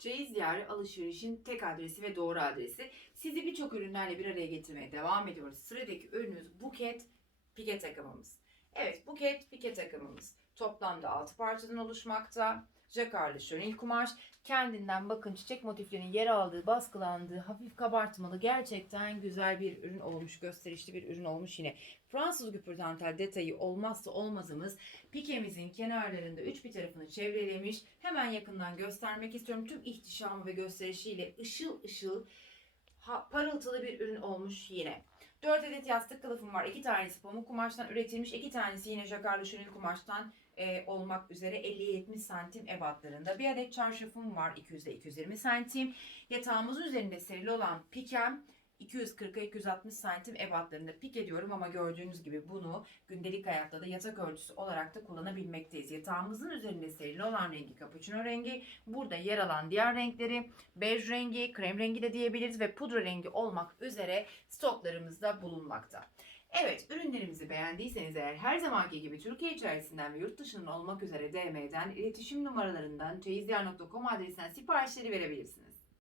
Çeyiz Diyarı alışverişin tek adresi ve doğru adresi. Sizi birçok ürünlerle bir araya getirmeye devam ediyoruz. Sıradaki ürünümüz buket pike takımımız. Evet buket pike takımımız. Toplamda 6 parçadan oluşmakta. Jakarlı şönil kumaş. Kendinden bakın çiçek motiflerinin yer aldığı, baskılandığı, hafif kabartmalı gerçekten güzel bir ürün olmuş. Gösterişli bir ürün olmuş yine. Fransız güpür dantel detayı olmazsa olmazımız. Pikemizin kenarlarında üç bir tarafını çevrelemiş. Hemen yakından göstermek istiyorum. Tüm ihtişamı ve gösterişiyle ışıl ışıl parıltılı bir ürün olmuş yine. 4 adet yastık kılıfım var. 2 tanesi pamuk kumaştan üretilmiş. 2 tanesi yine jakarlı şönil kumaştan e, olmak üzere 50-70 santim ebatlarında. Bir adet çarşafım var 200'e 220 santim. Yatağımızın üzerinde serili olan pikem 240'a 260 santim ebatlarında pik ediyorum ama gördüğünüz gibi bunu gündelik hayatta da yatak örtüsü olarak da kullanabilmekteyiz. Yatağımızın üzerinde serili olan rengi cappuccino rengi. Burada yer alan diğer renkleri bej rengi, krem rengi de diyebiliriz ve pudra rengi olmak üzere stoklarımızda bulunmakta. Evet, ürünlerimizi beğendiyseniz eğer her zamanki gibi Türkiye içerisinden ve yurt dışından olmak üzere DM'den, iletişim numaralarından, çeyizdiyar.com adresinden siparişleri verebilirsiniz.